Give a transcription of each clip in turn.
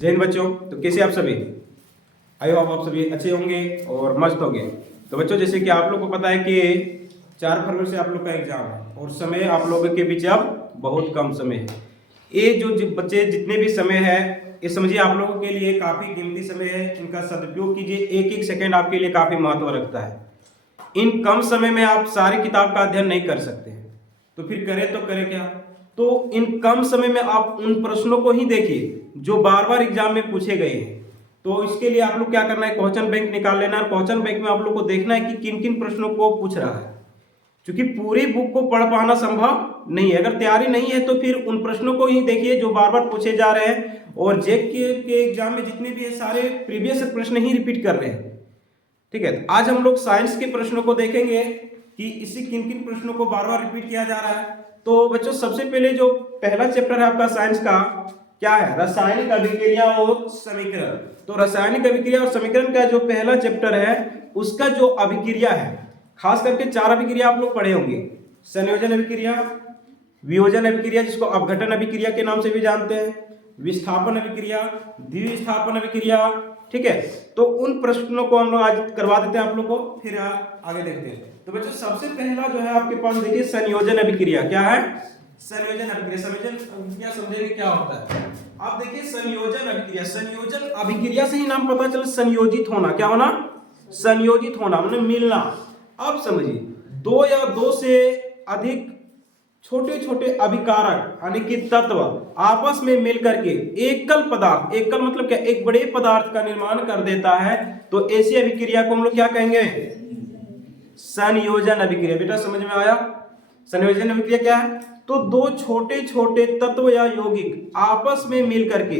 जय हिंद बच्चों। तो कैसे आप सभी? आई होप आप सभी अच्छे होंगे और मस्त होंगे। तो बच्चों, जैसे कि आप लोग को पता है कि 4 फरवरी से आप लोग का एग्जाम है और समय आप लोगों के बीच अब बहुत कम समय है। ये जो बच्चे जितने भी समय है, ये समझिए आप लोगों के लिए काफ़ी कीमती समय है। इनका सदुपयोग कीजिए। एक एक सेकेंड आपके लिए काफ़ी महत्व रखता है। इन कम समय में आप सारी किताब का अध्ययन नहीं कर सकते, तो फिर करें तो करें क्या? तो इन कम समय में आप उन प्रश्नों को ही देखिए जो बार बार एग्जाम में पूछे गए हैं। तो इसके लिए आप लोग क्या करना है, क्वेश्चन बैंक निकाल लेना है। क्वेश्चन बैंक में आप लोग को देखना है कि किन किन प्रश्नों को पूछ रहा है, क्योंकि पूरी बुक को पढ़ पाना संभव नहीं है। अगर तैयारी नहीं है तो फिर उन प्रश्नों को ही देखिए जो बार बार पूछे जा रहे हैं। और जेक के एग्जाम में जितने भी है सारे प्रीवियस प्रश्न ही रिपीट कर रहे हैं। ठीक है, तो आज हम लोग साइंस के प्रश्नों को देखेंगे कि इसी किन किन प्रश्नों को बार बार रिपीट किया जा रहा है। तो बच्चों, सबसे पहले जो पहला चैप्टर है आपका साइंस का क्या है, रासायनिक अभिक्रिया और समीकरण। तो रासायनिक अभिक्रिया और समीकरण का जो पहला चैप्टर है उसका जो अभिक्रिया है, खास करके 4 अभिक्रिया आप लोग पढ़े होंगे। संयोजन अभिक्रिया, वियोजन अभिक्रिया जिसको अपघटन अभिक्रिया के नाम से भी जानते हैं, विस्थापन अभिक्रिया, द्विविस्थापन अभिक्रिया। ठीक है, तो उन प्रश्नों को हम लोग आज करवा देते हैं आप लोग को, फिर आगे देखते हैं। तो बच्चों, सबसे पहला जो है आपके पास देखिए संयोजन अभिक्रिया। क्या है? संयोजन अभिक्रिया। संयोजन अभिक्रिया समझेंगे क्या होता है। आप देखिए संयोजन अभिक्रिया, संयोजन अभिक्रिया से ही नाम पता चला, संयोजित होना। क्या होना? संयोजित होना मतलब मिलना। अब समझिए, दो या दो से अधिक छोटे छोटे अभिकारक यानी कि तत्व आपस में मिलकर के एकल पदार्थ, एकल मतलब क्या, एक बड़े पदार्थ का निर्माण कर देता है। तो ऐसी अभिक्रिया को हम लोग क्या कहेंगे? संयोजन अभिक्रिया। बेटा समझ में आया? संयोजन अभिक्रिया क्या है? तो दो छोटे छोटे तत्व या यौगिक आपस में मिलकर के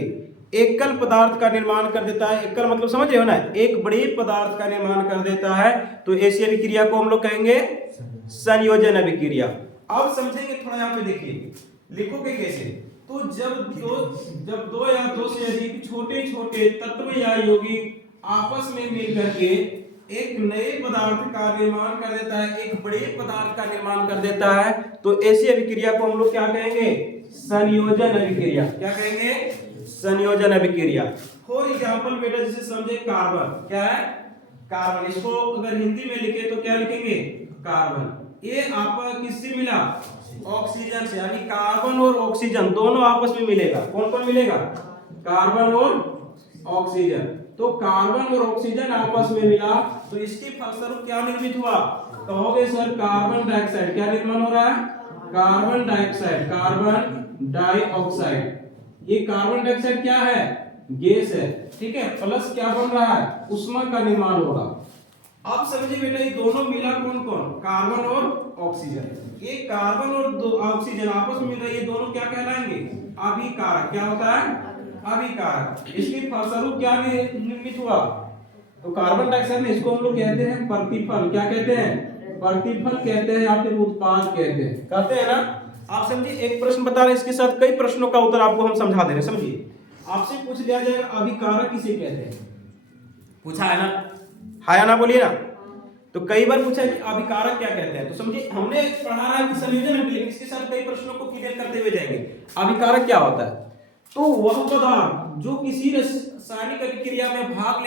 एकल पदार्थ का निर्माण कर देता है। एकल मतलब समझ रहे हो ना, एक बड़े पदार्थ का निर्माण कर देता है। तो ऐसी अभिक्रिया को हम लोग कहेंगे संयोजन अभिक्रिया। अब समझेंगे थोड़ा, यहाँ पे देखिए लिखोगे कैसे। तो जब दो या दो से अधिक छोटे छोटे तत्व या यौगिक आपस में मिलकर के एक नए पदार्थ का निर्माण कर देता है, एक बड़े पदार्थ का निर्माण कर देता है, तो ऐसी अभिक्रिया को हम लोग क्या कहेंगे? संयोजन अभिक्रिया। क्या कहेंगे? संयोजन अभिक्रिया। फॉर एग्जांपल बेटा जैसे समझे कार्बन। क्या है? कार्बन। इसको अगर हिंदी में लिखे तो क्या लिखेंगे? कार्बन। ये आपका किससे मिला? ऑक्सीजन से। यानी कार्बन और ऑक्सीजन दोनों आपस में मिलेगा। कौन कौन मिलेगा? कार्बन और ऑक्सीजन। तो कार्बन और ऑक्सीजन आपस में मिला तो इसके फलस्वरूप क्या निर्मित हुआ? कहोगे सर कार्बन डाइऑक्साइड। क्या निर्माण हो रहा है? Carbon dioxide, carbon dioxide. ये कार्बन डाइऑक्साइड क्या है? गैस है। ठीक है, प्लस क्या बन रहा है? ऊष्मा का निर्माण होगा। अब समझिए बेटा, ये दोनों मिला कौन कौन? कार्बन और ऑक्सीजन। ये कार्बन और ऑक्सीजन आपस में मिल रहे, ये दोनों क्या कहलाएंगे? अभिकारक। क्या होता है? अभिकारक। इसके फलस्वरूप क्या निर्मित हुआ? तो कार्बन डाइऑक्साइड में इसको हम लोग कहते हैं प्रतिफल। क्या कहते हैं? प्रतिफल कहते हैं या फिर उत्पाद कहते हैं ना। आप समझिए, एक प्रश्न बता रहे, इसके साथ कई प्रश्नों का उत्तर आपको हम समझा दे रहे। समझिए, आपसे पूछ लिया जाएगा अभिकारक किसे कहते हैं, पूछा है ना? हाया ना बोलिए ना। तो कई बार पूछा है कि अभिकारक क्या कहते हैं। तो समझिए, हमने पढ़ा रहा है कि संयोजन अभिक्रिया, इसके साथ कई प्रश्नों को क्लियर करते हुए जाएंगे। अभिकारक क्या होता है? तो वह पदार्थ जो किसी रासायनिक अभिक्रिया में भाग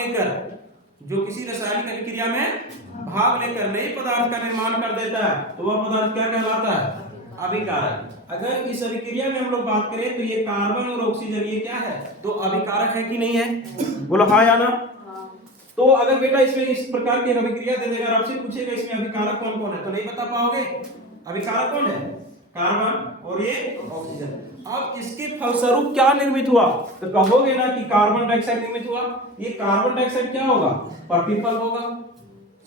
लेकर नए पदार्थ का निर्माण कर देता है, तो वह पदार्थ क्या कहलाता है? अभिकारक। अगर इस अभिक्रिया में हम लोग बात करें तो ये कार्बन और ऑक्सीजन ये क्या है? तो अभिकारक है कि नहीं है? बोलो हाँ या ना। तो अगर बेटा इसमें इस प्रकार की अभिक्रिया दे देगा, आपसे पूछेगा इसमें अभिकारक कौन कौन है, तो नहीं बता पाओगे। अभिकारक कौन है? कार्बन और ये ऑक्सीजन। अब इसके फलस्वरूप क्या निर्मित हुआ? तो कहोगे ना कि कार्बन डाइऑक्साइड निर्मित हुआ। ये कार्बन डाइऑक्साइड क्या होगा? प्रतिफल होगा।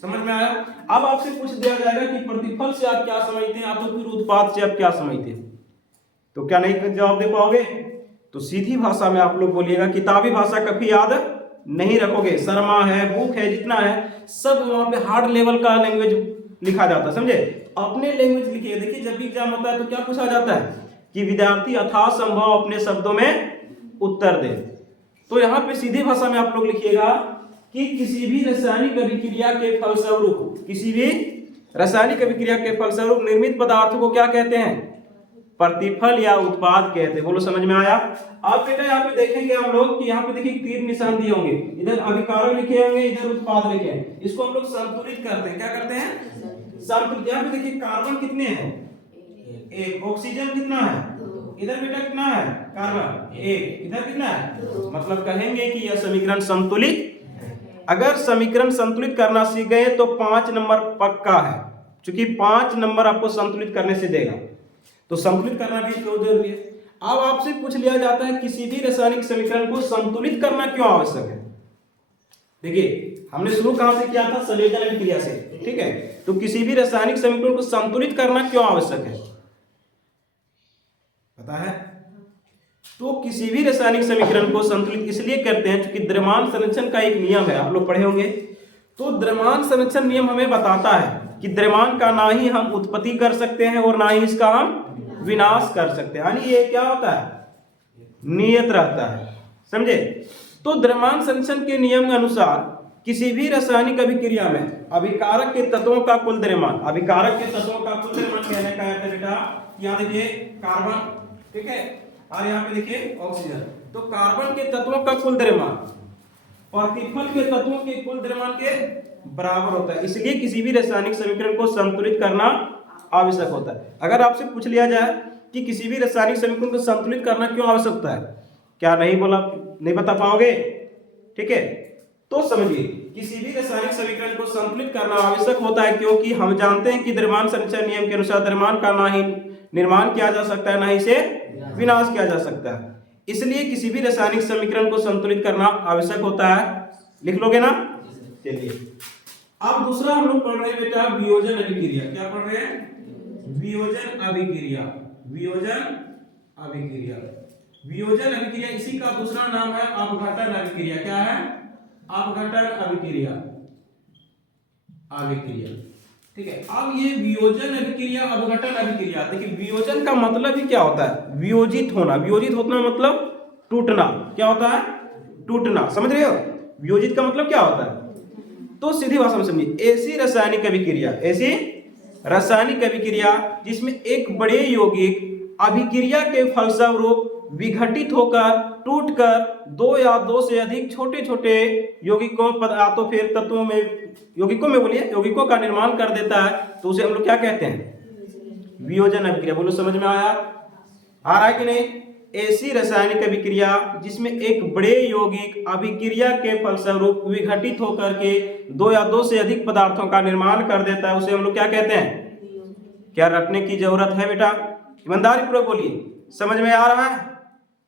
समझ में आया? अब आपसे पूछ दिया जाएगा कि प्रतिफल से आप क्या समझते हैं, आप तो फिर उत्पाद से आप क्या समझते हैं। तो क्या नहीं जवाब दे पाओगे? तो सीधी भाषा में आप लोग बोलिएगा, किताबी भाषा कभी याद नहीं रखोगे। शर्मा है, बुक है, जितना है सब वहां पे हार्ड लेवल का लैंग्वेज लिखा जाता है। समझे? अपने लैंग्वेज लिखिए। देखिए, जब भी एग्जाम होता है तो क्या पूछा जाता है कि विद्यार्थी यथासंभव अपने शब्दों में उत्तर दे। तो यहाँ पे सीधी भाषा में आप लोग लिखिएगा कि किसी भी रासायनिक अभिक्रिया के फलस्वरूप निर्मित पदार्थ को क्या कहते हैं? प्रतिफल या उत्पाद कहते हैं। बोलो समझ में आया। अब बेटा यहाँ पे देखेंगे हम लोग कि यहाँ पे देखिए तीर निशान दिए होंगे, इधर अभिकारक लिखे होंगे, इधर उत्पाद लिखे हैं। इसको हम लोग संतुलित करते हैं। क्या करते हैं? संतुलित। यहाँ पे देखिए कार्बन कितने हैं? एक। ऑक्सीजन कितना है? इधर बेटा कितना है? कार्बन एक। इधर कितना है? मतलब कहेंगे कि यह समीकरण संतुलित। अगर समीकरण संतुलित करना सीख गए तो 5 नंबर पक्का है, क्योंकि 5 नंबर आपको संतुलित करने से देगा। तो संतुलित करना भी क्यों जरूरी है। अब आपसे पूछ लिया जाता है किसी भी रासायनिक समीकरण को संतुलित करना क्यों आवश्यक है। देखिए हमने शुरू कहां से किया था? संयोजन अभिक्रिया से, ठीक है। तो किसी भी रासायनिक समीकरण को संतुलित करना क्यों आवश्यक है पता है? तो किसी भी रासायनिक समीकरण को संतुलित इसलिए करते हैं क्योंकि द्रव्यमान संरक्षण का एक नियम है, आप लोग पढ़े होंगे। तो द्रव्यमान संरक्षण नियम हमें बताता है कि द्रव्यमान का ना ही हम उत्पत्ति कर सकते हैं और ना ही इसका हम विनाश कर सकते हैं, यानी ये क्या होता है? नियत रहता है, समझे। तो द्रव्यमान संरक्षण के नियम के अनुसार किसी भी रासायनिक अभिक्रिया में अभिकारक के तत्वों का कुल द्रव्यमान, अभिकारक के तत्वों का कुल द्रव्यमान कहने का है बेटा, यहाँ देखिए कार्बन, ठीक है, और यहाँ पे देखिए ऑक्सीजन। तो कार्बन के तत्वों का कुल द्रव्यमान प्रतिफल के तत्वों के कुल द्रव्यमान के बराबर होता है। इसलिए किसी भी रासायनिक समीकरण को संतुलित करना आवश्यक होता है। अगर आपसे पूछ लिया जाए कि किसी भी रासायनिक समीकरण को संतुलित करना क्यों आवश्यक होता है, क्या नहीं बोला, नहीं बता पाओगे, ठीक है। तो समझिए किसी भी रासायनिक समीकरण को संतुलित करना आवश्यक होता है क्योंकि हम जानते हैं कि द्रव्यमान संरक्षण नियम के अनुसार द्रव्यमान का ना ही निर्माण किया जा सकता है, ना ही इसे विनाश किया जा सकता है। इसलिए किसी भी रासायनिक समीकरण को संतुलित करना आवश्यक होता है। लिख लोगे ना? चलिए अब दूसरा हम लोग पढ़ रहे हैं बेटा वियोजन अभिक्रिया। क्या पढ़ रहे हैं? वियोजन अभिक्रिया। वियोजन अभिक्रिया, वियोजन अभिक्रिया, इसी का दूसरा नाम है अपघटन अभिक्रिया। क्या है? अपघटन अभिक्रिया, अभिक्रिया, ठीक है। अब ये वियोजन अभिक्रिया, अपघटन अभिक्रिया, देखिए वियोजन का मतलब ही क्या होता है? वियोजित होना। वियोजित होना मतलब टूटना। क्या होता है? टूटना। समझ रहे हो? वियोजित का मतलब क्या होता है? तो सीधी भाषा में समझिए, ऐसी रासायनिक अभिक्रिया, ऐसी रासायनिक अभिक्रिया जिसमें एक बड़े यौगिक अभिक्रिया के फलस्वरूप विघटित होकर टूटकर दो या दो से अधिक छोटे छोटे यौगिकों पदार्थों फिर तत्वों में, यौगिकों में बोलिए, यौगिकों का निर्माण कर देता है, तो उसे हम लोग क्या कहते हैं? वियोजन अभिक्रिया। बोलो समझ में आया? आ रहा है कि नहीं? ऐसी रासायनिक अभिक्रिया जिसमें एक बड़े यौगिक अभिक्रिया के फलस्वरूप विघटित होकर के दो या दो से अधिक पदार्थों का निर्माण कर देता है, उसे हम लोग क्या कहते हैं? क्या रटने की जरूरत है बेटा? ईमानदारी पूर्वक बोलिए, समझ में आ रहा है?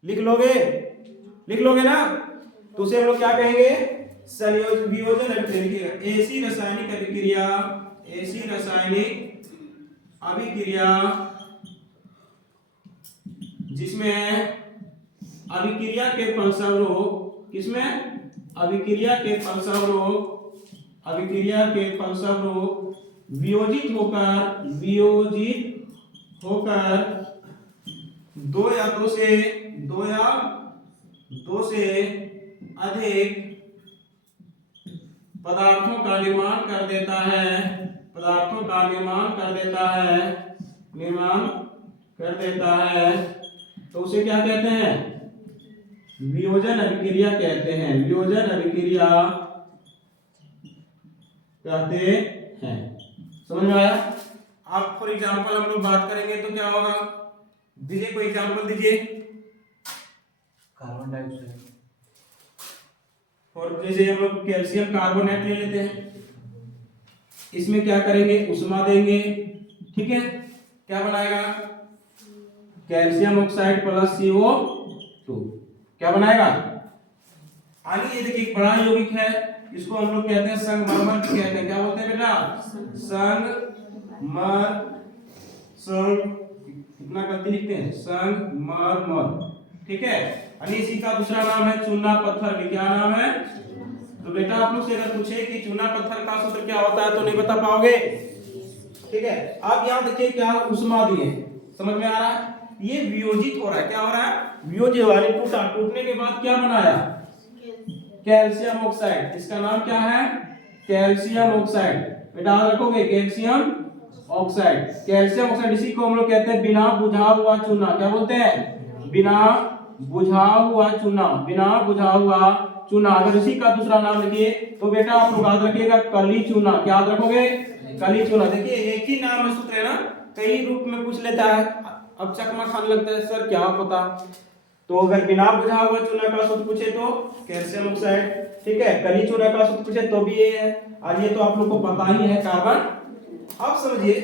लिख लोगे? लिख लोगे ना? तो उसे हम लोग क्या कहेंगे? वियोजन अभिक्रिया। ऐसी रासायनिक अभिक्रिया, ऐसी रासायनिक अभिक्रिया जिसमें अभिक्रिया के फलस्वरूप, किसमें? अभिक्रिया के फलस्वरूप, अभिक्रिया के फलस्वरूप वियोजित होकर दो या दो से अधिक पदार्थों का निर्माण कर देता है, पदार्थों का निर्माण कर देता है, निर्माण कर देता है, तो उसे क्या कहते हैं? वियोजन अभिक्रिया कहते हैं। वियोजन अभिक्रिया कहते हैं। समझ में आया? आप फॉर एग्जांपल हम लोग बात करेंगे तो क्या होगा? दीजिए कोई एग्जांपल दीजिए। कार्बन डाइऑक्साइड, और जैसे हम लोग कैल्शियम कार्बोनेट ले लेते हैं, इसमें क्या करेंगे? उष्मा देंगे, ठीक है, क्या बनाएगा? कैल्शियम ऑक्साइड प्लस CO2, क्या बनाएगा? आगे ये देखिए एक बड़ा यौगिक है, इसको हम लोग कहते हैं संगमरमर कहते हैं। क्या बोलते हैं बेटा? संगमर, कितना गलती लिखते हैं? संगमरमर, ठीक है। और इसी का दूसरा नाम है चूना पत्थर। क्या नाम है? तो बेटा आप लोग से अगर पूछे कि चूना पत्थर का सूत्र क्या होता है तो नहीं बता पाओगे, ठीक है। आप यहाँ देखिए क्या उष्मा दिए, समझ में आ रहा है? ये वियोजित हो रहा है। क्या हो रहा है? वियोजित हो रहा है। टूटा, टूटने के बाद क्या बनाया? Calcium oxide. इसका नाम क्या है? Calcium oxide. बेटा याद रखोगे, कैल्शियम ऑक्साइड, कैल्शियम ऑक्साइड, इसी को हम लोग कहते हैं बिना बुझा हुआ चूना। क्या बोलते हैं? बिना बुझा हुआ चूना, बिना बुझा हुआ चूना। अगर इसी का दूसरा नाम लिखिए तो बेटा आप लोग याद रखिएगा कली चूना। क्या याद रखोगे? कली चूना। देखिए एक ही नाम है, सूत्र है ना, कई रूप में पूछ लेता है। अब चकमा खाने लगता है सर क्या पता। तो अगर बिना बुझा हुआ चूना का सूत्र पूछे तो कैल्शियम ऑक्साइड, ठीक है। कली चूना का सूत्र पूछे तो भी ये है, और ये तो आप लोग को पता ही है कार्बन। अब समझिए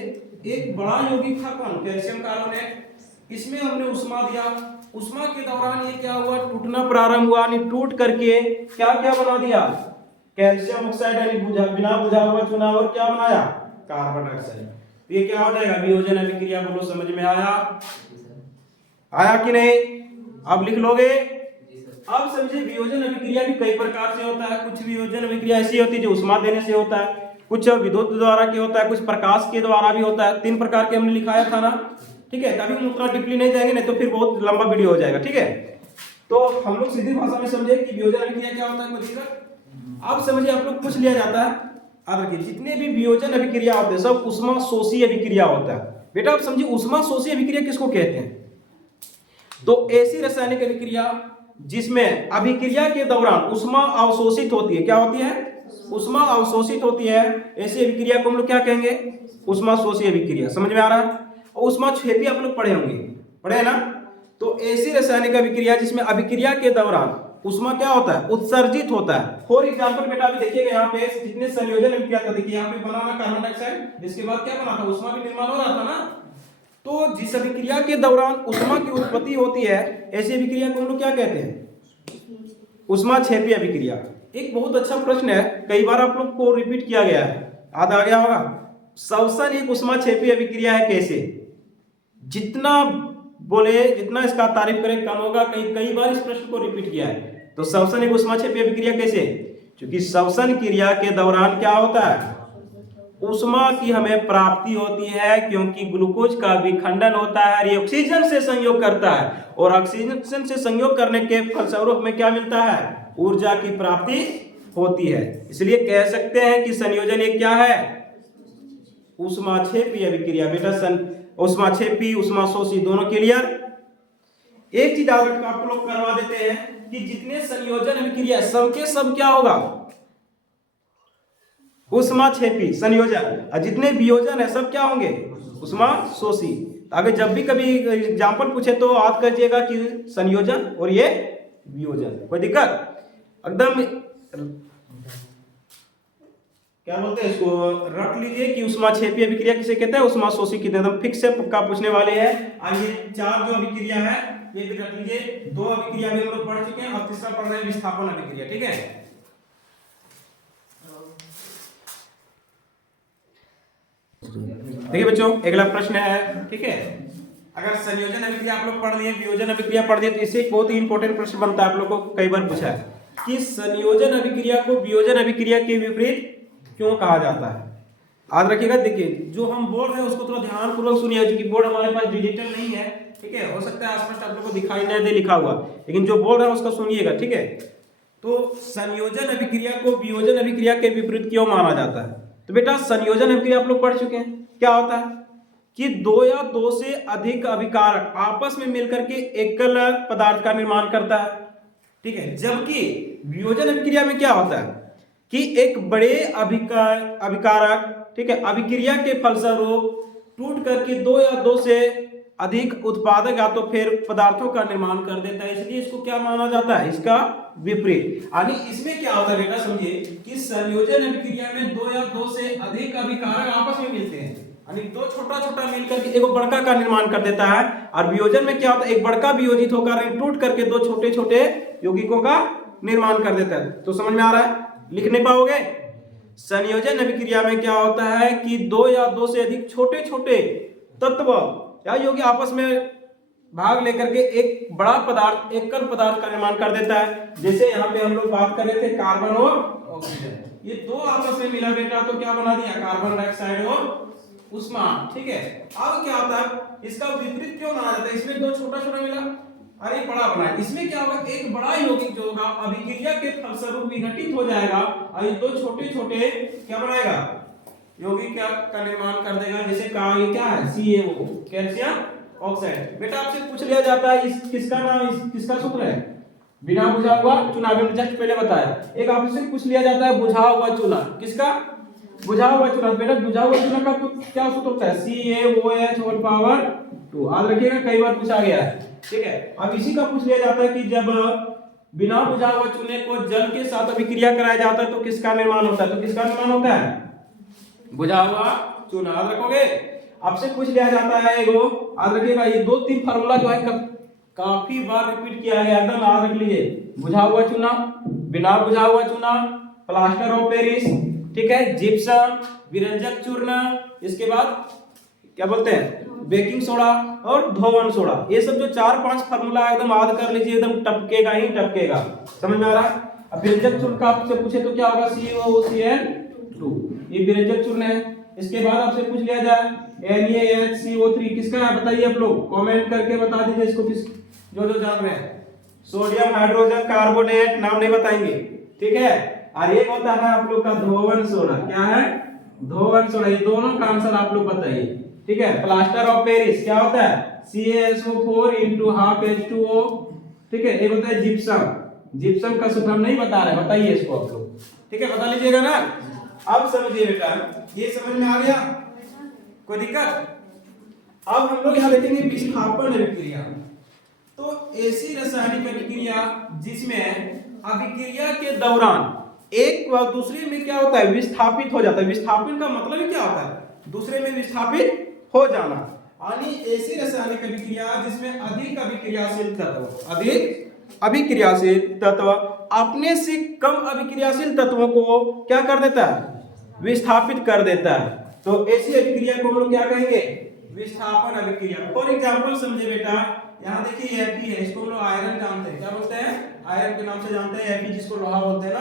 एक बड़ा यौगिक था कौन? Calcium carbonate. इसमें हमने उष्मा दिया, उष्मा के दौरान ये क्या हुआ? टूटना प्रारंभ हुआ, यानी टूट करके क्या क्या बना दिया? कैल्शियम ऑक्साइड, यानी बिना बुझा हुआ चूना, और क्या बनाया? Carbon dioxide. तो ये क्या हो जाएगा? वियोजन अभिक्रिया। बोलो समझ में आया? आया कि नहीं? अब लिख लोगे। अब समझिए वियोजन अभिक्रिया भी कई प्रकार से होता है। कुछ वियोजन अभिक्रिया ऐसी होती है जो उष्मा देने से होता है, कुछ विद्युत द्वारा के होता है, कुछ प्रकाश के द्वारा भी होता है। 3 प्रकार के हमने लिखाया था ना, ठीक है। तभी हम उतना डीपली नहीं जाएंगे, नहीं तो फिर बहुत लंबा वीडियो हो जाएगा, ठीक है। तो हम लोग सीधी भाषा में समझे कि वियोजन अभिक्रिया क्या होता है, कोई दिक्कत? अब समझिए आप लोग पूछ लिया जाता है, अब देखिए जितने भी वियोजन अभिक्रिया होते हैं सब उष्मा शोषी अभिक्रिया होता है। बेटा आप समझिए उष्मा शोषी अभिक्रिया किसको कहते हैं? तो ऐसी रासायनिक अभिक्रिया जिसमें अभिक्रिया के दौरान उष्मा अवशोषित होती है। क्या होती है? उष्मा अवशोषित होती है। ऐसी अभिक्रिया को हम लोग क्या कहेंगे? उष्मा शोषी अभिक्रिया। समझ में आ रहा है? और उष्मा क्षेपी आप लोग पढ़े होंगे, पढ़े ना? तो ऐसी रासायनिक अभिक्रिया जिसमें अभिक्रिया के दौरान उष्मा क्या होता है? उत्सर्जित होता है। फॉर एग्जांपल बेटा अभी देखिएगा यहाँ पे जितने संयोजन अभिक्रिया था, देखिए यहाँ पे बना हुआ कार्बन डाइऑक्साइड, जिसके बाद क्या बना था? उष्मा भी निर्माण हो रहा था ना। तो जिस अभिक्रिया के दौरान उष्मा की उत्पत्ति होती है ऐसी अभिक्रिया को हम लोग क्या कहते हैं? उष्मा क्षेपी अभिक्रिया। एक बहुत अच्छा प्रश्न है, कई बार आप लोग को रिपीट किया गया है, याद आ गया होगा। श्वसन एक उष्मा क्षेपी अभिक्रिया है। कैसे? जितना बोले जितना इसका तारीफ करें कम होगा। कई बार इस प्रश्न को रिपीट किया है। तो श्वसन एक उष्मा क्षेपी अभिक्रिया कैसे? क्योंकि श्वसन क्रिया के दौरान क्या होता है? उष्मा की हमें प्राप्ति होती है, क्योंकि ग्लूकोज का विखंडन होता है, ये ऑक्सीजन से संयोग करता है, और ऑक्सीजन से संयोग करने के फलस्वरूप में क्या मिलता है? ऊर्जा की प्राप्ति होती है। इसलिए कह सकते हैं कि संयोजन ये क्या है? उष्माक्षेपी अभिक्रिया। बेटा उष्माक्षेपी उष्मा शोषी दोनों क्लियर। एक चीज आप लोग करवा देते हैं कि जितने संयोजन अभिक्रिया सबके सब क्या होगा? उष्माक्षेपी संयोजन, और जितने वियोजन है सब क्या होंगे? उष्मा शोषी। अगर जब भी कभी एग्जांपल पूछे तो याद करिएगा कि संयोजन और ये वियोजन। कोई दिक्कत? एकदम क्या बोलते हैं इसको, रट लीजिए कि उष्माक्षेपी अभिक्रिया किसे कहते हैं? उष्मा शोषी कितने एकदम फिक्स से पक्का पूछने वाले हैं। और ये 4 जो अभिक्रिया है ये भी रट लीजिए। 2 अभिक्रिया भी हम लोग पढ़ चुके हैं, और तीसरा पढ़ रहे हैं विस्थापन अभिक्रिया, ठीक है। देखिए बच्चों अगला प्रश्न है, ठीक है। अगर संयोजन अभिक्रिया आप लोग पढ़ लिए, वियोजन अभिक्रिया पढ़ लिए, तो इससे एक बहुत ही इंपॉर्टेंट प्रश्न बनता है, आप लोग को कई बार पूछा है कि संयोजन अभिक्रिया को वियोजन अभिक्रिया के विपरीत क्यों कहा जाता है। याद रखिएगा। देखिए जो हम बोल रहे हैं उसको थोड़ा ध्यानपूर्वक सुनिए, क्योंकि बोर्ड हमारे पास डिजिटल नहीं है, ठीक है। हो सकता है आसपास आप लोग को दिखाई नहीं दे लिखा हुआ, लेकिन जो बोल रहे हैं उसका सुनिएगा, ठीक है। तो संयोजन अभिक्रिया को वियोजन अभिक्रिया के विपरीत क्यों माना जाता है? तो बेटा संयोजन अभिक्रिया आप लोग पढ़ चुके हैं। क्या होता है कि 2 या 2 से अधिक अभिकारक आपस में मिलकर के एकल पदार्थ का निर्माण करता है, ठीक है। जबकि वियोजन अभिक्रिया में क्या होता है कि एक बड़े अभिकारक, ठीक है, अभिक्रिया के फलस्वरूप टूट करके 2 या 2 से अधिक उत्पादक या तो फिर पदार्थों का निर्माण कर देता है। इसलिए इसको क्या माना जाता है? इसका विपरीत। यानी इसमें क्या होता है बेटा समझिए कि संयोजन अभिक्रिया में 2 या 2 से अधिक अभिकारक आपस में मिलते हैं, यानी 2 छोटा छोटा मिलकर के एक बड़का का निर्माण कर देता है। और वियोजन में क्या होता है? एक बड़का वियोजित होकर टूट करके 2 छोटे छोटे यौगिकों का निर्माण कर देता है। तो समझ में आ रहा है? लिख नहीं पाओगे? संयोजन अभिक्रिया में क्या होता है कि 2 या 2 से अधिक छोटे छोटे तत्व या यौगिक आपस में भाग लेकर के एक बड़ा पदार्थ, एकल पदार्थ का निर्माण कर देता है। जैसे यहाँ पे हम लोग बात कर रहे थे कार्बन और ऑक्सीजन, ये 2 आपस में मिला बेटा तो क्या बना दिया? कार्बन डाइऑक्साइड और उष्मा, ठीक है। अब क्या होता है? इसका विपरीत क्यों माना जाता है? इसमें 2 छोटा छोटा मिला और एक बड़ा बना। इसमें क्या होगा? एक बड़ा यौगिक जो होगा अभिक्रिया के फलस्वरूप विघटित हो जाएगा, और ये 2 छोटे छोटे क्या बनाएगा? यौगिक क्या का निर्माण कर देगा, जैसे कहा ये क्या है CaO कैल्शियम ऑक्साइड। बेटा आपसे पूछ लिया जाता है इस किसका नाम, इस किसका सूत्र है, बिना बुझा हुआ चूना, अभी जस्ट पहले बताया। एक आपसे पूछ लिया जाता है बुझा हुआ चूना, किसका, बुझा हुआ चूना। बेटा बुझा हुआ चूना का क्या सूत्र होता है, CaOH/2। याद रखिएगा, कई बार पूछा गया है, ठीक है। अब इसी का पूछ लिया जाता है कि जब बिना बुझा हुआ चूने को जल के साथ अभिक्रिया कराया जाता है तो किसका निर्माण होता है, तो किसका निर्माण होता है, बुझा हुआ चूना। याद रखोगे। आपसे पूछ लिया जाता है एगो, याद रखिएगा, ये 2-3 फार्मूला जो है काफी बार रिपीट किया गया, एकदम याद रख लीजिए। बुझा हुआ चूना, बिना बुझा हुआ चूना, प्लास्टर ऑफ पेरिस, ठीक है, जिप्सम, विरंजक चूर्ण, इसके बाद क्या बोलते हैं बेकिंग सोडा और धोवन सोडा। ये सब जो 4-5 फार्मूला एकदम याद कर लीजिए, एकदम टपकेगा ही टपकेगा। समझ में आ रहा है। अब विरंजक चूर्ण का आपसे पूछे तो क्या होगा, CaOCl2, ये विरंजक चूर्ण है। इसके बाद आपसे पूछ लिया जाए NaHCO3 किसका है, बताइए आप लोग कमेंट करके बता दीजिए इसको, किस जो जान रहे हैं। सोडियम हाइड्रोजन कार्बोनेट, नाम नहीं बताएंगे, ठीक है। और ये होता है आप लोग का धोवन सोडा, क्या है, धोवन सोडा। ये दोनों का आंसर आप लोग बताइए, ठीक है। प्लास्टर ऑफ पेरिस क्या होता है, CaSO4 × 12H2O, ठीक है। एक होता है जिप्सम, जिप्सम का सूत्र हम नहीं बता रहे, बताइए इसको आप लोग, ठीक है, बता लीजिएगा ना। अब समझिए बेटा, ये समझ में आ गया, कोई दिक्कत। अब हम लोग यहाँ देखेंगे विस्थापन अभिक्रिया। तो ऐसी रासायनिक अभिक्रिया जिसमें अभिक्रिया के दौरान एक व दूसरे में क्या होता है, विस्थापित हो जाता है। विस्थापन का मतलब क्या होता है, दूसरे में विस्थापित हो जाना। यानी ऐसी रासायनिक अभिक्रिया जिसमें अधिक अभिक्रियाशील तत्व, अधिक अभिक्रियाशील तत्व अपने से कम अभिक्रियाशील तत्वों को क्या कर देता है, विस्थापित कर देता है। तो ऐसी अभिक्रिया को हम लोग क्या कहेंगे, विस्थापन अभिक्रिया। फॉर एग्जांपल समझे बेटा, यहाँ देखिए Fe है, इसको हम लोग आयरन जानते हैं, क्या बोलते हैं, आयरन के नाम से जानते हैं, Fe जिसको लोहा बोलते हैं ना।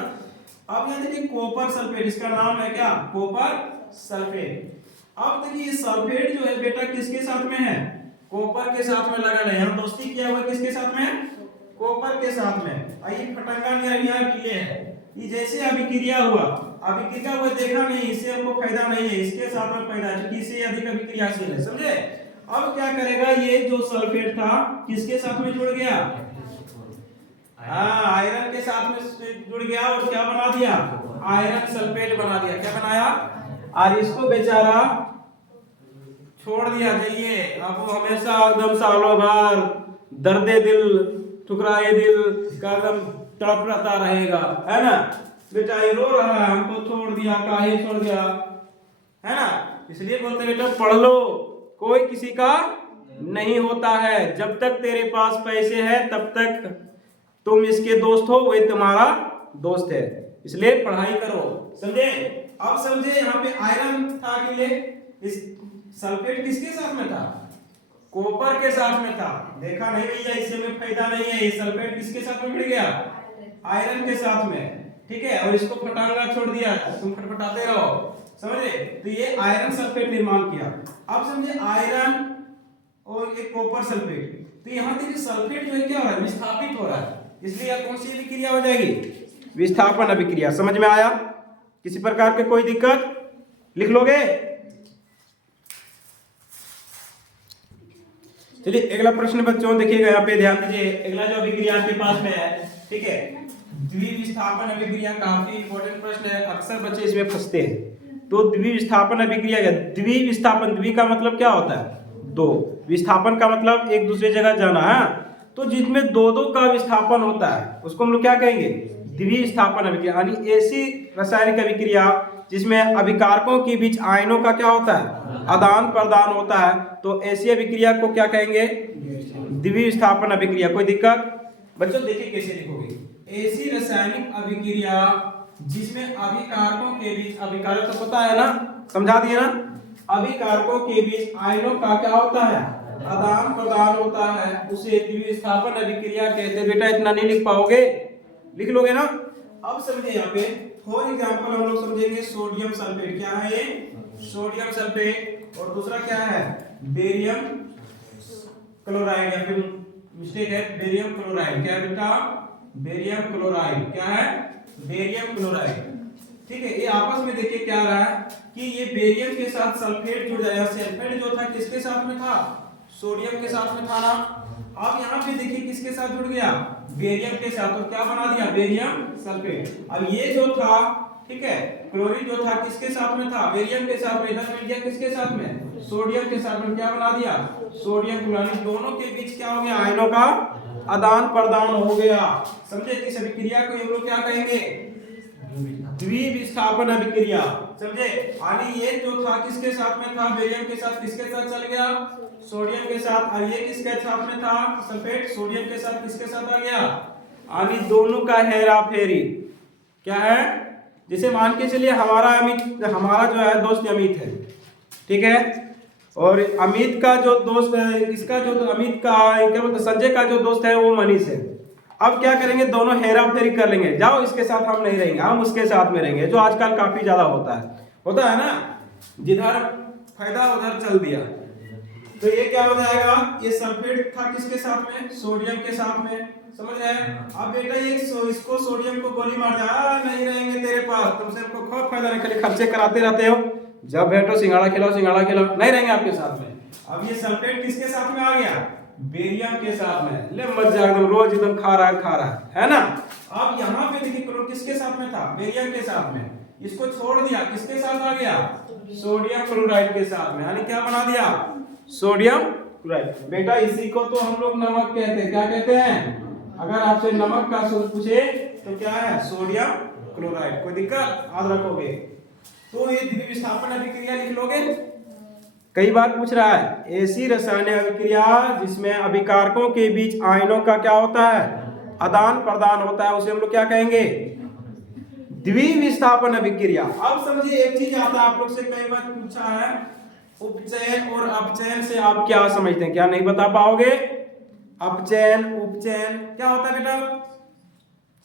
अब यहाँ देखिए कॉपर सल्फेट, इसका नाम है क्या, कॉपर सल्फेट। अब देखिए ये सल्फेट जो है बेटा किसके साथ में है, कॉपर के साथ में लगा है। यहाँ दोस्ती किया हुआ किसके साथ में, कॉपर के साथ में। आइए फटंगा नियर यहाँ किए है, ये जैसे अभिक्रिया हुआ, अभिक्रिया हुआ देखा नहीं, इससे हमको फायदा नहीं है, इसके साथ में फायदा है क्योंकि इससे अधिक अभिक्रियाशील है, समझे। अब क्या करेगा, ये जो सल्फेट था किसके साथ में जुड़ गया, आयरन के साथ में जुड़ गया और क्या बना दिया, आयरन सल्फेट बना दिया। क्या बनाया, और इसको बेचारा छोड़ दिया। जाइए अब हमेशा एकदम सालों भर दर्दे दिल, ठुकराए दिल का एकदम तड़प रहता रहेगा, है ना। बेटा ये रो रहा है, हमको छोड़ दिया, काहे छोड़ दिया, है ना। इसलिए बोलते बेटा पढ़ लो, कोई किसी का नहीं होता है। जब तक तेरे पास पैसे हैं तब तक तुम इसके दोस्त हो, वही तुम्हारा दोस्त है। इसलिए पढ़ाई करो, समझे। अब समझे यहाँ पे आयरन था के लिए, इस सल्फेट किसके साथ में था, कॉपर के साथ में था। देखा नहीं भैया, इससे में फायदा नहीं है, ये सल्फेट किसके साथ में भिड़ गया, आयरन के साथ में, ठीक है। और इसको फटांगा छोड़ दिया, तुम फटफटाते रहो, समझे। तो ये आयरन सल्फेट निर्माण किया। अब समझे आयरन और एक कॉपर सल्फेट, तो यहाँ देखिए सल्फेट जो है क्या हो रहा है, विस्थापित हो रहा है, इसलिए यह कौन सी अभिक्रिया हो जाएगी, विस्थापन अभिक्रिया। समझ में आया, किसी प्रकार के कोई दिक्कत, लिख लोगे। चलिए अगला प्रश्न बच्चों देखिएगा, यहाँ पे ध्यान दीजिए। अगला जो अभिक्रिया आपके पास में है, ठीक है, द्विविस्थापन अभिक्रिया काफी इंपॉर्टेंट प्रश्न है, अक्सर बच्चे इसमें फंसते हैं। तो द्विविस्थापन अभिक्रिया क्या, द्विविस्थापन, द्वि का मतलब क्या होता है, दो, विस्थापन का मतलब एक दूसरे जगह जाना है। तो जिसमें दो दो का विस्थापन होता है उसको हम लोग क्या कहेंगे, द्विविस्थापन अभिक्रिया। यानी ऐसी रासायनिक अभिक्रिया जिसमें अभिकारकों के बीच आयनों का क्या होता है, आदान प्रदान होता है, तो ऐसी अभिक्रिया को क्या कहेंगे, द्विविस्थापन अभिक्रिया। कोई दिक्कत बच्चों, देखिए कैसे लिखोगे, ऐसी रासायनिक अभिक्रिया जिसमें अभिकारकों के बीच, अभिकारक तो पता है ना, समझा दिया ना, अभिकारकों के बीच आयनों का क्या होता है, आदान प्रदान होता है, उसे द्विविस्थापन अभिक्रिया कहते हैं। बेटा इतना नहीं लिख पाओगे, लिख लोगे ना। अब समझे यहाँ पे फॉर एग्जांपल हम लोग समझेंगे सोडियम सल्फेट, क्या है ये, सोडियम सल्फेट, और दूसरा क्या है, बेरियम क्लोराइड, या फिर मिस्टेक है बेरियम क्लोराइड। क्या है बेटा, बेरियम क्लोराइड, क्या है, बेरियम क्लोराइड। ठीक है, ये आपस में देखिए क्या रहा है कि ये बेरियम के साथ सल्फेट जुड़ जाएगा। सल्फेट जो था किसके साथ में था, सोडियम के साथ में था ना। अब यहाँ पे देखिए किसके साथ जुड़ गया, बेरियम के साथ, तो क्या बना दिया, बेरियम सल्फेट। अब ये जो था, ठीक है, क्लोरीन जो था किसके साथ में था, बेरियम के साथ में, इधर मिल गया किसके साथ में, सोडियम के साथ में, क्या बना दिया, सोडियम क्लोरीन। दोनों के बीच क्या हो गया, आयनों का आदान प्रदान हो गया। समझे, इस अभिक्रिया को हम लोग क्या कहेंगे, द्विविस्थापन अभिक्रिया। समझे, यानी ये जो था किसके साथ में था, बेरियम के साथ, किसके साथ चल गया, सोडियम के साथ, और ये किसके साथ में था, सल्फेट, सोडियम के साथ, किसके साथ आ गया, यानी दोनों का हेरा फेरी। क्या है, जैसे मान के चलिए हमारा अमित, हमारा जो है दोस्त अमित है, ठीक है, और अमित का जो दोस्त है, इसका जो अमित का क्या बोलते, संजय का जो दोस्त है वो मनीष है। अब क्या करेंगे, दोनों हेरा फेरी कर लेंगे, जाओ इसके साथ हम नहीं रहेंगे, हम उसके साथ में रहेंगे, जो आजकल काफी ज्यादा होता है ना, जिधर फायदा उधर चल दिया। तो ये क्या हो जाएगा, ये सल्फेट था किसके साथ में, सोडियम के साथ में, समझ रहे हैं। अब बेटा ये इसको सोडियम को गोली मार जाए, नहीं रहेंगे तेरे पास, तुमसे हमको खूब फायदा नहीं, खाली खर्चे कराते रहते हो, जब बैठो सिंगाड़ा खिलाओ, सिंगाड़ा खिलाओ, नहीं रहेंगे आपके साथ में। अब ये सल्फेट किसके साथ में आ गया, बेरियम के साथ में, ले मजा एकदम, रोज एकदम खा रहा है ना। अब यहाँ पे देखिए क्लोरीन किसके साथ में था, बेरियम के साथ में, इसको छोड़ दिया, किसके साथ आ गया, सोडियम क्लोराइड के साथ में, यानी क्या बना दिया, सोडियम क्लोराइड। बेटा इसी को तो हम लोग नमक कहते हैं, क्या कहते हैं, अगर आपसे नमक का सूत्र पूछे तो क्या है, सोडियम क्लोराइड। कोई दिक्कत, याद रखोगे। तो ये द्विविस्थापन अभिक्रिया लिख लोगे, कई बार पूछ रहा है, ऐसी रासायनिक अभिक्रिया जिसमें अभिकारकों के बीच आयनों का क्या होता है, आदान प्रदान होता है, उसे हम लोग क्या कहेंगे, द्विविस्थापन अभिक्रिया। अब समझिए एक चीज आता है, आप लोग से कई बार पूछा है, उपचयन और अपचयन से आप क्या समझते हैं, क्या नहीं बता पाओगे, अपचयन उपचयन क्या होता है बेटा,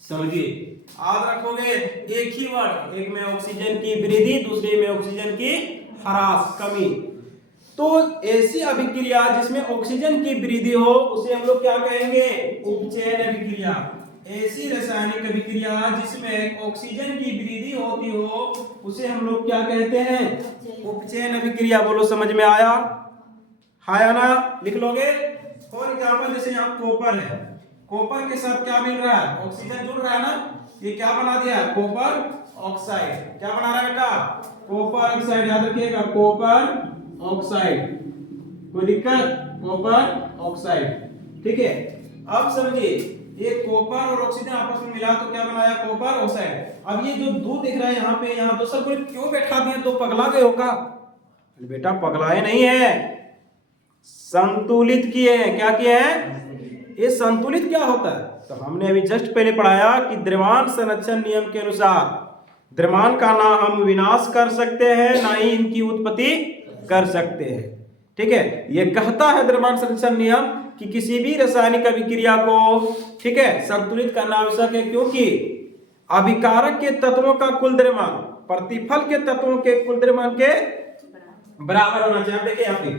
समझिए, याद रखोगे, एक ही वर्ड, एक में ऑक्सीजन की वृद्धि, दूसरे में ऑक्सीजन की ह्रास, कमी। तो ऐसी अभिक्रिया जिसमें ऑक्सीजन की वृद्धि हो उसे हम लोग क्या कहेंगे, उपचयन अभिक्रिया। ऐसी रासायनिक अभिक्रिया जिसमें ऑक्सीजन की वृद्धि होती हो उसे हम लोग क्या कहते हैं, उपचयन अभिक्रिया। बोलो समझ में आया, हाया ना, लिख लोगे। फॉर एग्जाम्पल जैसे यहाँ कॉपर है, कॉपर के साथ क्या मिल रहा है, ऑक्सीजन जुड़ रहा है ना, ये क्या बना दिया है, कॉपर ऑक्साइड। क्या बना रहा है बेटा, कॉपर ऑक्साइड, याद रखिएगा, कॉपर ऑक्साइड। कोई दिक्कत, कॉपर ऑक्साइड, ठीक है। अब समझिए, ये कॉपर और ऑक्सीजन आपस में मिला तो क्या बनाया, कॉपर ऑक्साइड। अब ये जो दूध दिख रहा है यहाँ पे, यहाँ दोस्तों को क्यों बैठा दिए, तो पगला गए होगा, बेटा पगलाए नहीं है, संतुलित किए हैं। क्या किए हैं, ये संतुलित क्या होता है, तो हमने अभी जस्ट पहले पढ़ाया कि द्रव्यमान संरक्षण नियम के अनुसार द्रव्यमान का ना हम विनाश कर सकते हैं ना ही इनकी उत्पत्ति कर सकते हैं, ठीक है। ये कहता है द्रव्यमान संरक्षण नियम कि किसी भी रासायनिक अभिक्रिया को, ठीक है, संतुलित करना आवश्यक है, क्योंकि अभिकारक के तत्वों का कुल द्रव्यमान प्रतिफल के तत्वों के कुल द्रव्यमान के बराबर होना चाहिए। देखिए यहाँ पे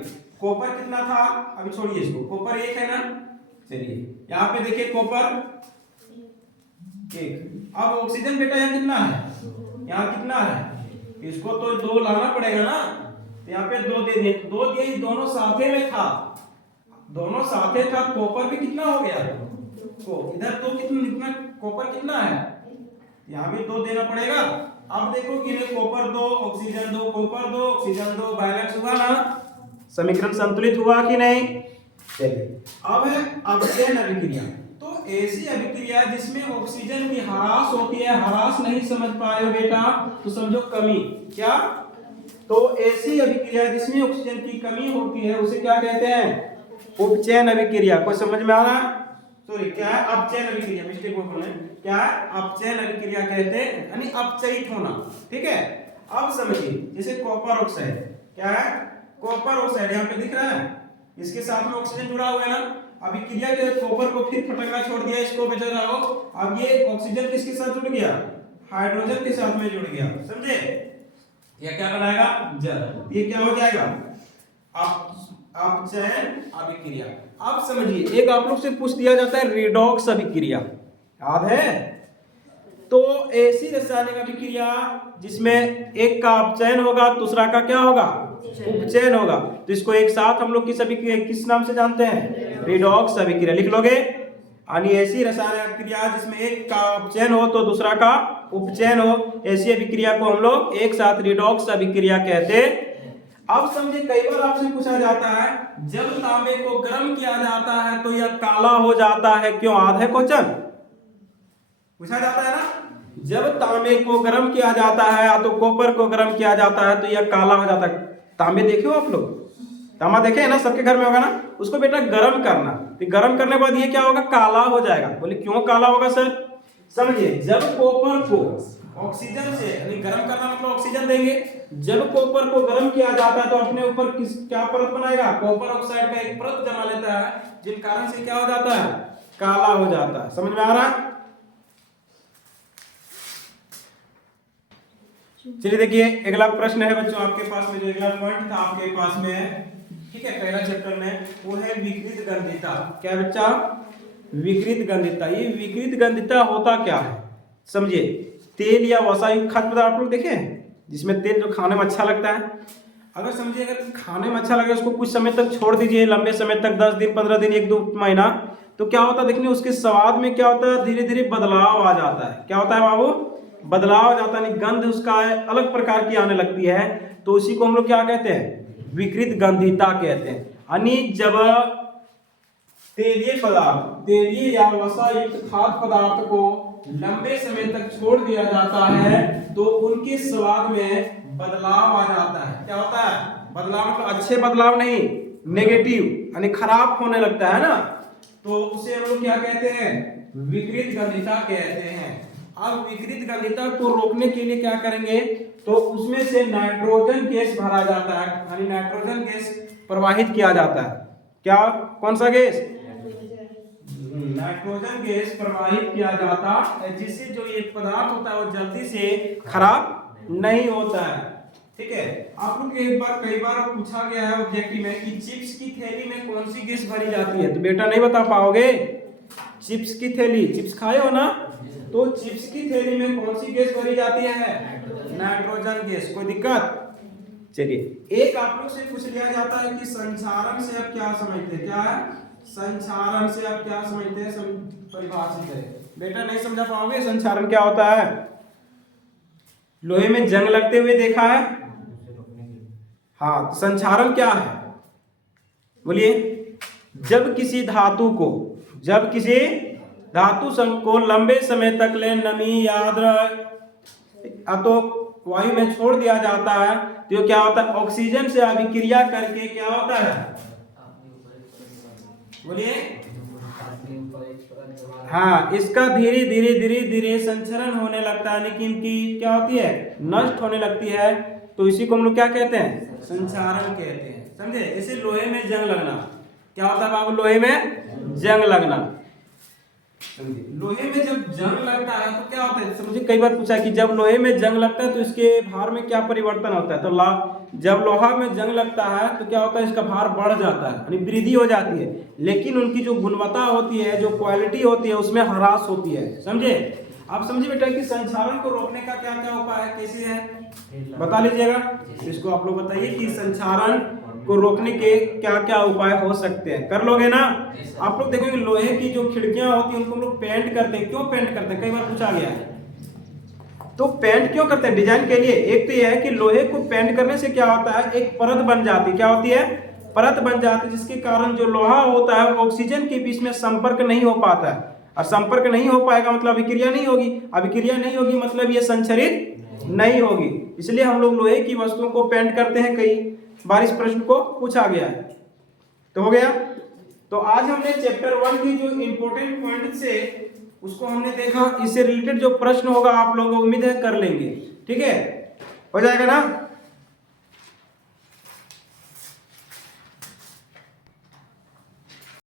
कॉपर कितना था, अभी छोड़िए इसको, कॉपर एक है ना, चलिए यहाँ पे देखिए कॉपर एक। अब ऑक्सीजन बेटा यहाँ कितना है, यहाँ कितना है, इसको तो दो लाना पड़ेगा ना, तो यहाँ पे दो दे दिए, दो दिए, दोनों साथे में था, दोनों साथे था, कॉपर भी कितना हो गया, तो इधर तो कितना कॉपर कितना है, यहाँ भी दो देना पड़ेगा। अब देखो कि कॉपर दो ऑक्सीजन दो, कॉपर दो ऑक्सीजन दो, बैलेंस हुआ ना, समीकरण संतुलित हुआ कि नहीं। चलिए अब है अपचयन अभिक्रिया। तो ऐसी अभिक्रिया जिसमें ऑक्सीजन की ह्रास होती है, ह्रास नहीं समझ पाए हो बेटा तो समझो कमी। क्या, तो ऐसी अभिक्रिया जिसमें ऑक्सीजन की कमी होती है उसे क्या कहते हैं, उपचयन अभिक्रिया। कोई समझ में आ रहा है, सॉरी क्या है, अपचयन अभिक्रिया, मिस्टेक को बोले, क्या है, अपचयन अभिक्रिया कहते हैं, यानी अपचयित होना, ठीक है। अब समझिए जैसे कॉपर ऑक्साइड, क्या है, कॉपर ऑक्साइड यहाँ पे दिख रहा है, इसके साथ में ऑक्सीजन जुड़ा हुआ है ना, अभिक्रिया के कॉपर को फिर फटका छोड़ दिया, इसको बचा रहा हो, अब ये ऑक्सीजन किसके साथ जुड़ गया, हाइड्रोजन के साथ में जुड़ गया, समझे, यह क्या बनाएगा, जल, ये क्या हो जाएगा, अपचयन अभिक्रिया। अब समझिए एक आप लोग से पूछ दिया जाता है रिडॉक्स अभिक्रिया, याद है, तो ऐसी रासायनिक अभिक्रिया जिसमें एक का अपचयन होगा, दूसरा का क्या होगा, उपचयन होगा, तो इसको एक साथ हम लोग किस नाम से जानते हैं, रिडॉक्स अभिक्रिया। लिख लोगे, यानी ऐसी रासायनिक अभिक्रिया जिसमें एक का अपचयन हो तो दूसरा का उपचयन हो, ऐसी अभिक्रिया को हम लोग एक साथ रिडॉक्स अभिक्रिया कहते हैं। अब समझे, कई बार आपसे पूछा जाता है जब तांबे को गर्म किया जाता है तो यह काला हो जाता है, क्यों? आधा क्वेश्चन पूछा जाता है ना, जब तांबे को गर्म किया जाता है या तो कॉपर को गर्म किया जाता है तो यह काला हो जाता है। तांबे देखे हो आप लोग? तांबा देखे है ना, सबके घर में होगा ना। उसको बेटा गर्म करना, तो गर्म करने के बाद ये क्या होगा, काला हो जाएगा। बोले क्यों काला होगा सर? समझिए, जब कॉपर को ऑक्सीजन से, यानी गर्म करना मतलब ऑक्सीजन देंगे, जब कॉपर को गर्म किया जाता है तो अपने ऊपर क्या परत बनाएगा, कॉपर ऑक्साइड का एक परत जमा लेता है, जिन कारण से क्या हो जाता है, काला हो जाता है। समझ में आ रहा है? चलिए देखिए, अगला प्रश्न है बच्चों आपके पास में, जो अगला पॉइंट था आपके पास में है, ठीक है, पहला चैप्टर में, वो है विकृत गंधिता। क्या बच्चा? विकृत गंधिता। ये विकृत गंधिता होता क्या है? समझिए, तेल या वसा युक्त खाद्य पदार्थ आप लोग देखे जिसमें तेल जो खाने में अच्छा लगता है, अगर समझिए अगर खाने में अच्छा लगे उसको कुछ समय तक छोड़ दीजिए, लंबे समय तक 10 दिन 15 दिन 1-2 महीना, तो क्या होता है देखिए, उसके स्वाद में क्या होता है, धीरे धीरे बदलाव आ जाता है। क्या होता है बाबू? बदलाव आ जाता है, गंध उसका अलग प्रकार की आने लगती है, तो उसी को हम लोग क्या कहते हैं, विकृत गंधिता कहते हैं। यानी जब तेलीय या वसा युक्त खाद्य पदार्थ को लंबे समय तक छोड़ दिया जाता है तो उनके स्वाद में बदलाव आ जाता है। क्या होता है? बदलाव मतलब अच्छे बदलाव नहीं, नेगेटिव, यानी खराब होने लगता है ना, तो उसे हम लोग क्या कहते हैं, विकृत गंधिता कहते हैं। अब विकृत गंधिता को रोकने के लिए क्या करेंगे, तो उसमें से नाइट्रोजन गैस भरा जाता है, यानी नाइट्रोजन गैस प्रवाहित किया जाता है। क्या? कौन सा गैस? नाइट्रोजन गैस प्रवाहित किया जाता है, जिससे जो ये पदार्थ होता है वो जल्दी से खराब नहीं होता है। ठीक है, आप लोग कई बार पूछा गया है ऑब्जेक्टिव में कि चिप्स की थैली में कौन सी गैस भरी जाती है, तो बेटा नहीं बता पाओगे। चिप्स की थैली, चिप्स खाए हो ना, तो चिप्स की थैली में कौन सी गैस भरी जाती है, नाइट्रोजन गैस। कोई दिक्कत? चलिए, एक आप लोग से पूछ लिया जाता है कि संचारण से आप क्या समझते हैं, क्या है संचारण से आप क्या समझते हैं, परिभाषित है। बेटा नहीं समझा पाओगे संचारण क्या होता है। लोहे में जंग लगते हुए देखा है, हाँ, संचारण क्या है बोलिए? जब किसी धातु को लंबे समय तक ले नमी या तो वायु में छोड़ दिया जाता है तो क्या होता है, ऑक्सीजन से अभिक्रिया करके क्या होता है बोलिए? हाँ, इसका धीरे संचरण होने लगता है, लेकिन की क्या होती है, नष्ट होने लगती है, तो इसी को हम लोग क्या कहते हैं, संचारण कहते हैं। समझे? जैसे लोहे में जंग लगना, क्या होता है बाबू, लोहे में जंग लगना। लोहे में जब जंग लगता है तो क्या होता है, समझे, कई बार पूछा कि जब लोहे में जंग लगता है तो इसके भार में क्या परिवर्तन होता है, तो जब लोहा में जंग लगता है तो क्या होता है, इसका भार बढ़ जाता है, यानी वृद्धि हो जाती है, लेकिन उनकी जो गुणवत्ता होती है, जो क्वालिटी होती है, उसमें ह्रास होती है। समझे? आप समझे बेटा कि संचारण को रोकने का क्या क्या उपाय है, कैसे है, बता लीजिएगा। इसको आप लोग बताइए कि संचारण को रोकने के क्या क्या उपाय हो सकते हैं, कर लोगे ना? आप लोग देखोगे लोहे की जो खिड़कियां होती हैं उनको हम लोग पेंट करते हैं। क्यों पेंट करते हैं, कई बार पूछा गया है। तो पेंट क्यों करते हैं, डिजाइन के लिए। एक तो यह है कि लोहे को पेंट करने से क्या होता है, एक परत बन जाती है। क्या होती है? परत बन जाती है, जिसके कारण जो लोहा होता है वो ऑक्सीजन के बीच में संपर्क नहीं हो पाता है, और संपर्क नहीं हो पाएगा मतलब अभिक्रिया नहीं होगी, अभिक्रिया नहीं होगी मतलब ये संचरित नहीं होगी। इसलिए हम लोग लोहे की वस्तुओं को पेंट करते हैं। कई बार इस प्रश्न को पूछा गया है। तो हो गया। तो आज हमने चैप्टर 1 की जो इंपॉर्टेंट पॉइंट से उसको हमने देखा, इससे रिलेटेड जो प्रश्न होगा आप लोग उम्मीद है कर लेंगे। ठीक है, हो जाएगा ना?